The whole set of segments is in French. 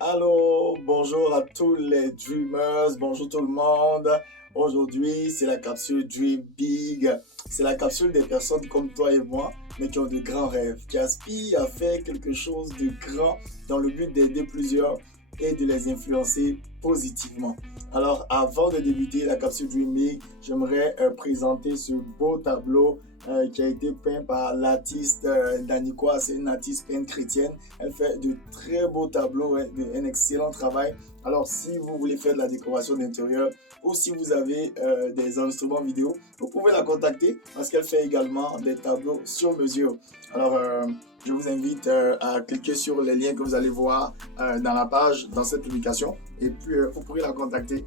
Allô, bonjour à tous les dreamers, bonjour tout le monde. Aujourd'hui, c'est la capsule Dream Big. C'est la capsule des personnes comme toi et moi, mais qui ont de grands rêves, qui aspirent à faire quelque chose de grand dans le but d'aider plusieurs et de les influencer positivement. Alors, avant de débuter la capsule Dream Big, j'aimerais présenter ce beau tableau qui a été peint par l'artiste Daniqua. C'est une artiste peinte chrétienne. Elle fait de très beaux tableaux, un excellent travail. Alors, si vous voulez faire de la décoration d'intérieur ou si vous avez des instruments vidéo, vous pouvez la contacter parce qu'elle fait également des tableaux sur mesure. Alors, je vous invite à cliquer sur les liens que vous allez voir dans la page, dans cette publication. Et puis, vous pourrez la contacter.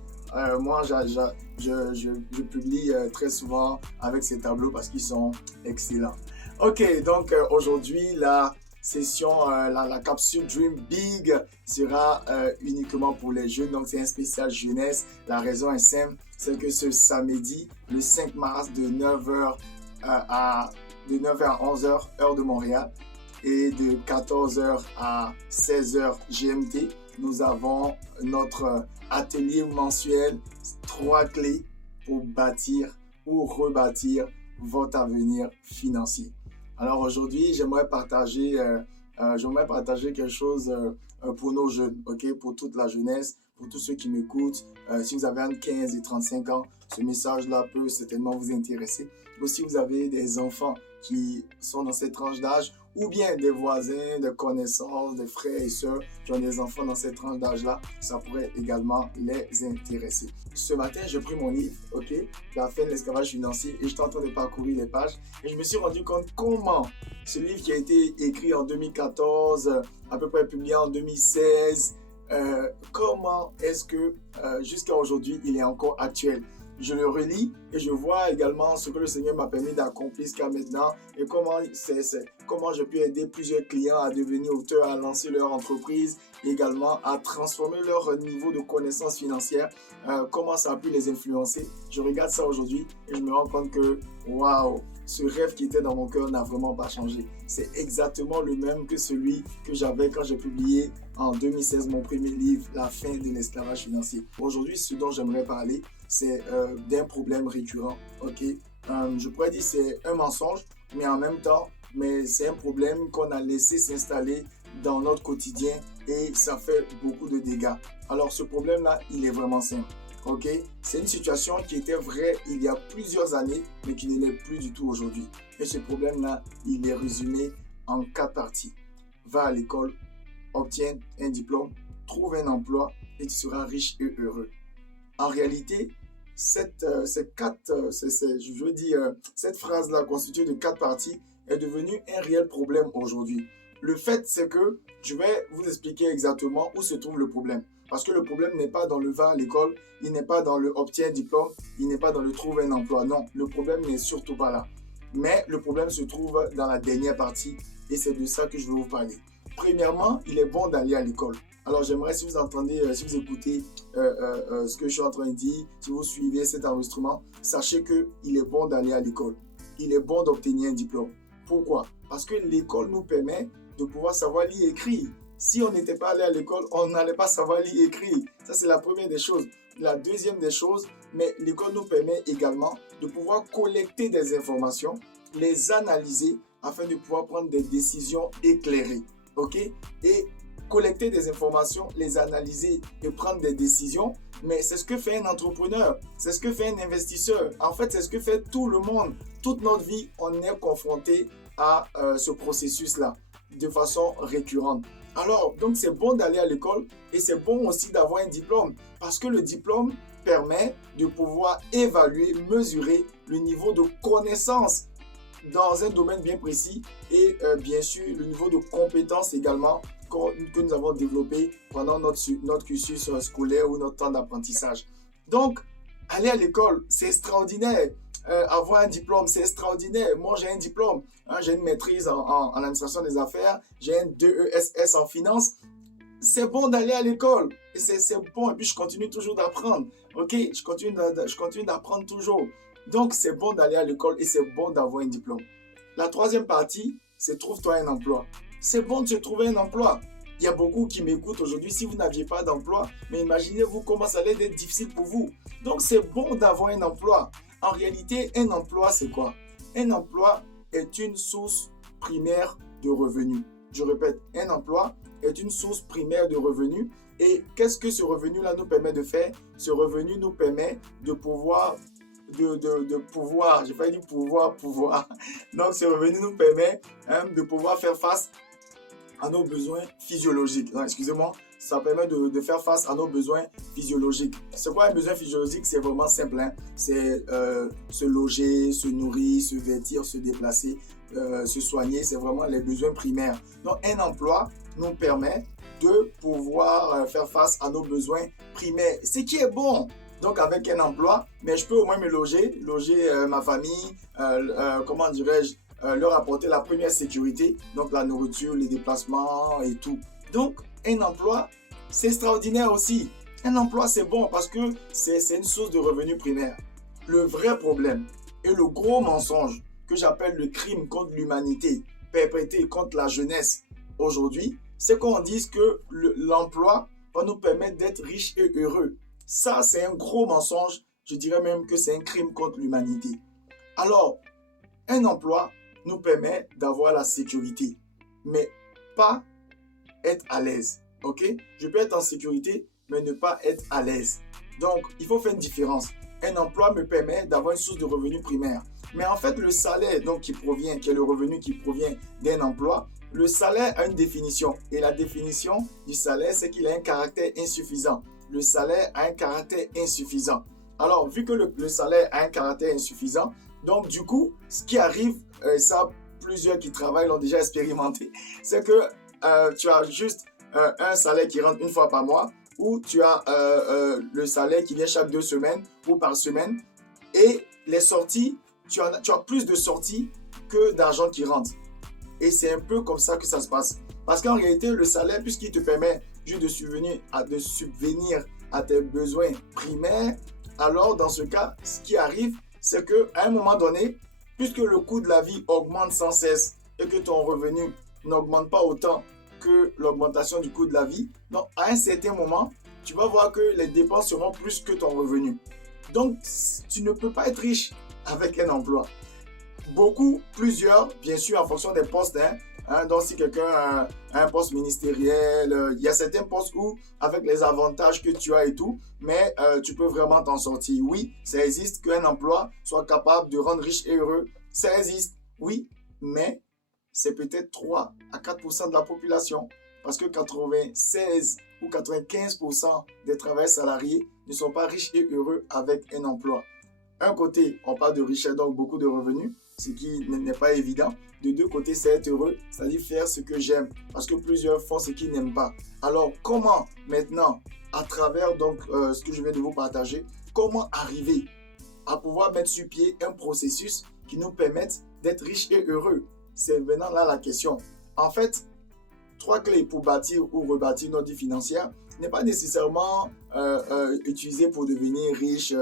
Moi, je publie très souvent avec ces tableaux parce qu'ils sont excellents. Ok, donc aujourd'hui, la session, la capsule Dream Big sera uniquement pour les jeunes. Donc, c'est un spécial jeunesse. La raison est simple, c'est que ce samedi, le 5 mars, de 9h à 11h, heure de Montréal, et de 14h à 16h GMT, nous avons notre atelier mensuel, 3 clés pour bâtir ou rebâtir votre avenir financier. Alors aujourd'hui, j'aimerais partager quelque chose pour nos jeunes, ok, pour toute la jeunesse, pour tous ceux qui m'écoutent. Si vous avez entre 15 et 35 ans, ce message-là peut certainement vous intéresser. Ou si vous avez des enfants qui sont dans cette tranche d'âge, ou bien des voisins, des connaissances, des frères et sœurs qui ont des enfants dans cette tranche d'âge-là, ça pourrait également les intéresser. Ce matin, j'ai pris mon livre, ok, La fin de l'esclavage financier, et j'étais en train de parcourir les pages, et je me suis rendu compte comment ce livre qui a été écrit en 2014, à peu près publié en 2016, comment est-ce que jusqu'à aujourd'hui, il est encore actuel. Je le relis et je vois également ce que le Seigneur m'a permis d'accomplir jusqu'à maintenant et comment je peux aider plusieurs clients à devenir auteurs, à lancer leur entreprise, également à transformer leur niveau de connaissances financières, comment ça a pu les influencer. Je regarde ça aujourd'hui et je me rends compte que, waouh, ce rêve qui était dans mon cœur n'a vraiment pas changé. C'est exactement le même que celui que j'avais quand j'ai publié en 2016 mon premier livre, La fin de l'esclavage financier. Aujourd'hui, ce dont j'aimerais parler, c'est d'un problème récurrent, ok? Je pourrais dire que c'est un mensonge, mais en même temps, c'est un problème qu'on a laissé s'installer dans notre quotidien et ça fait beaucoup de dégâts. Alors ce problème-là, il est vraiment simple, ok? C'est une situation qui était vraie il y a plusieurs années, mais qui ne l'est plus du tout aujourd'hui. Et ce problème-là, il est résumé en 4 parties. Va à l'école, obtiens un diplôme, trouve un emploi et tu seras riche et heureux. En réalité, cette phrase-là constituée de 4 parties est devenue un réel problème aujourd'hui. Le fait, c'est que je vais vous expliquer exactement où se trouve le problème. Parce que le problème n'est pas dans le va à l'école, il n'est pas dans le obtient un diplôme, il n'est pas dans le trouve un emploi. Non, le problème n'est surtout pas là. Mais le problème se trouve dans la dernière partie et c'est de ça que je vais vous parler. Premièrement, il est bon d'aller à l'école. Alors j'aimerais, si vous entendez, si vous écoutez ce que je suis en train de dire, si vous suivez cet enregistrement, sachez qu'il est bon d'aller à l'école. Il est bon d'obtenir un diplôme. Pourquoi? Parce que l'école nous permet de pouvoir savoir lire et écrire. Si on n'était pas allé à l'école, on n'allait pas savoir lire et écrire. Ça, c'est la première des choses. La deuxième des choses, mais l'école nous permet également de pouvoir collecter des informations, les analyser afin de pouvoir prendre des décisions éclairées. Ok? Et collecter des informations, les analyser et prendre des décisions, mais c'est ce que fait un entrepreneur, c'est ce que fait un investisseur. En fait, c'est ce que fait tout le monde. Toute notre vie, on est confronté à ce processus-là de façon récurrente. Alors, donc c'est bon d'aller à l'école et c'est bon aussi d'avoir un diplôme parce que le diplôme permet de pouvoir évaluer, mesurer le niveau de connaissance dans un domaine bien précis et bien sûr le niveau de compétence également que nous avons développé pendant notre cursus scolaire ou notre temps d'apprentissage. Donc, aller à l'école, c'est extraordinaire. Avoir un diplôme, c'est extraordinaire. Moi, j'ai un diplôme. Hein, j'ai une maîtrise en administration des affaires. J'ai un 2 ESS en finance. C'est bon d'aller à l'école. Et c'est bon. Et puis, je continue toujours d'apprendre. OK? Je continue d'apprendre toujours. Donc, c'est bon d'aller à l'école et c'est bon d'avoir un diplôme. La troisième partie, c'est trouve-toi un emploi. C'est bon de se trouver un emploi. Il y a beaucoup qui m'écoutent aujourd'hui. Si vous n'aviez pas d'emploi, mais imaginez-vous comment ça allait être difficile pour vous. Donc, c'est bon d'avoir un emploi. En réalité, un emploi, c'est quoi? Un emploi est une source primaire de revenus. Je répète, un emploi est une source primaire de revenus. Et qu'est-ce que ce revenu-là nous permet de faire? Ce revenu nous permet de pouvoir, j'ai failli dire pouvoir. Donc, ce revenu nous permet de pouvoir faire face à nos besoins physiologiques. Non, excusez-moi, ça permet de faire face à nos besoins physiologiques. C'est quoi un besoin physiologique? C'est vraiment simple. C'est se loger, se nourrir, se vêtir, se déplacer, se soigner. C'est vraiment les besoins primaires. Donc, un emploi nous permet de pouvoir faire face à nos besoins primaires. Ce qui est bon. Donc, avec un emploi, mais je peux au moins me loger ma famille, comment dirais-je, leur apporter la première sécurité, donc la nourriture, les déplacements et tout. Donc, un emploi, c'est extraordinaire aussi. Un emploi, c'est bon parce que c'est une source de revenus primaire. Le vrai problème et le gros mensonge que j'appelle le crime contre l'humanité perpétré contre la jeunesse aujourd'hui, c'est qu'on dise que l'emploi va nous permettre d'être riches et heureux. Ça, c'est un gros mensonge. Je dirais même que c'est un crime contre l'humanité. Alors, un emploi nous permet d'avoir la sécurité, mais pas être à l'aise. Ok? Je peux être en sécurité, mais ne pas être à l'aise. Donc, il faut faire une différence. Un emploi me permet d'avoir une source de revenus primaire. Mais en fait, le salaire donc, qui est le revenu qui provient d'un emploi, le salaire a une définition. Et la définition du salaire, c'est qu'il a un caractère insuffisant. Le salaire a un caractère insuffisant. Alors, vu que le salaire a un caractère insuffisant, donc du coup, ce qui arrive, ça, plusieurs qui travaillent l'ont déjà expérimenté, c'est que tu as juste un salaire qui rentre une fois par mois, ou tu as le salaire qui vient chaque 2 semaines ou par semaine, et les sorties, tu as plus de sorties que d'argent qui rentre. Et c'est un peu comme ça que ça se passe. Parce qu'en réalité, le salaire, puisqu'il te permet juste de subvenir à tes besoins primaires, alors dans ce cas, ce qui arrive, c'est qu'à un moment donné, puisque le coût de la vie augmente sans cesse et que ton revenu n'augmente pas autant que l'augmentation du coût de la vie, donc à un certain moment, tu vas voir que les dépenses seront plus que ton revenu. Donc, tu ne peux pas être riche avec un emploi. Plusieurs, bien sûr, en fonction des postes. Donc, si quelqu'un a un poste ministériel, il y a certains postes où, avec les avantages que tu as et tout, mais tu peux vraiment t'en sortir. Oui, ça existe qu'un emploi soit capable de rendre riche et heureux. Ça existe, oui, mais c'est peut-être 3 à 4% de la population. Parce que 96 ou 95% des travailleurs salariés ne sont pas riches et heureux avec un emploi. Un côté, on parle de richesse, donc beaucoup de revenus, ce qui n'est pas évident. De deux côtés, c'est être heureux, c'est-à-dire faire ce que j'aime, parce que plusieurs font ce qu'ils n'aiment pas. Alors, comment maintenant, à travers donc ce que je viens de vous partager, comment arriver à pouvoir mettre sur pied un processus qui nous permette d'être riches et heureux? C'est maintenant là la question. En fait, 3 clés pour bâtir ou rebâtir notre vie financière n'est pas nécessairement utilisé pour devenir riche,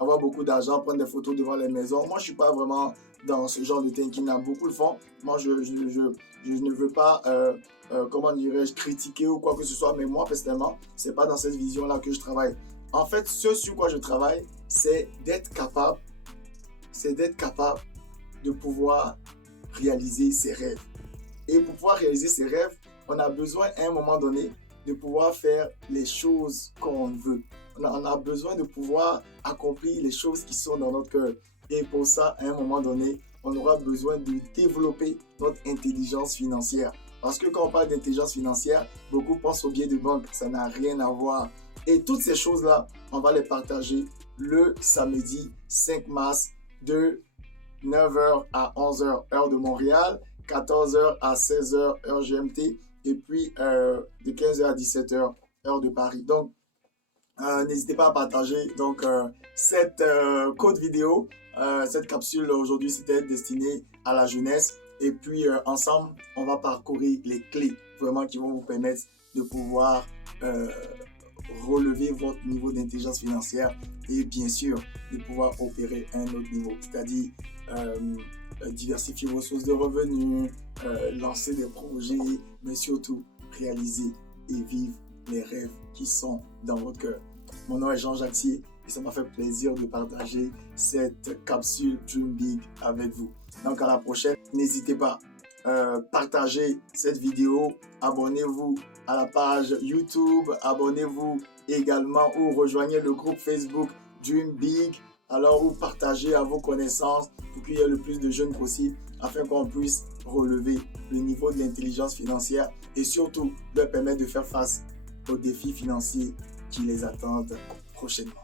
avoir beaucoup d'argent, prendre des photos devant les maisons. Moi, je ne suis pas vraiment dans ce genre de thinking. Beaucoup le font. Moi, je ne veux pas, comment dirais-je, critiquer ou quoi que ce soit, mais moi, personnellement, ce n'est pas dans cette vision-là que je travaille. En fait, ce sur quoi je travaille, c'est d'être capable de pouvoir réaliser ses rêves. Et pour pouvoir réaliser ses rêves, on a besoin à un moment donné de pouvoir faire les choses qu'on veut. On a besoin de pouvoir accomplir les choses qui sont dans notre cœur. Et pour ça, à un moment donné, on aura besoin de développer notre intelligence financière. Parce que quand on parle d'intelligence financière, beaucoup pensent au billet de banque. Ça n'a rien à voir. Et toutes ces choses-là, on va les partager le samedi 5 mars de 9h à 11h, heure de Montréal, 14h à 16h, heure GMT, et puis de 15h à 17h, heure de Paris. Donc, n'hésitez pas à partager donc, cette courte vidéo, cette capsule aujourd'hui, c'était destiné à la jeunesse. Et puis, ensemble, on va parcourir les clés vraiment qui vont vous permettre de pouvoir relever votre niveau d'intelligence financière et bien sûr, de pouvoir opérer un autre niveau, c'est-à-dire diversifier vos sources de revenus, lancer des projets, mais surtout réaliser et vivre les rêves qui sont dans votre cœur. Mon nom est Jean-Jacques Thier et ça m'a fait plaisir de partager cette capsule Dream Big avec vous. Donc à la prochaine, n'hésitez pas, partagez cette vidéo, abonnez-vous à la page YouTube, abonnez-vous également ou rejoignez le groupe Facebook Dream Big, alors vous partagez à vos connaissances pour qu'il y ait le plus de jeunes possible afin qu'on puisse relever le niveau de l'intelligence financière et surtout leur permettre de faire face aux défis financiers qui les attendent prochainement.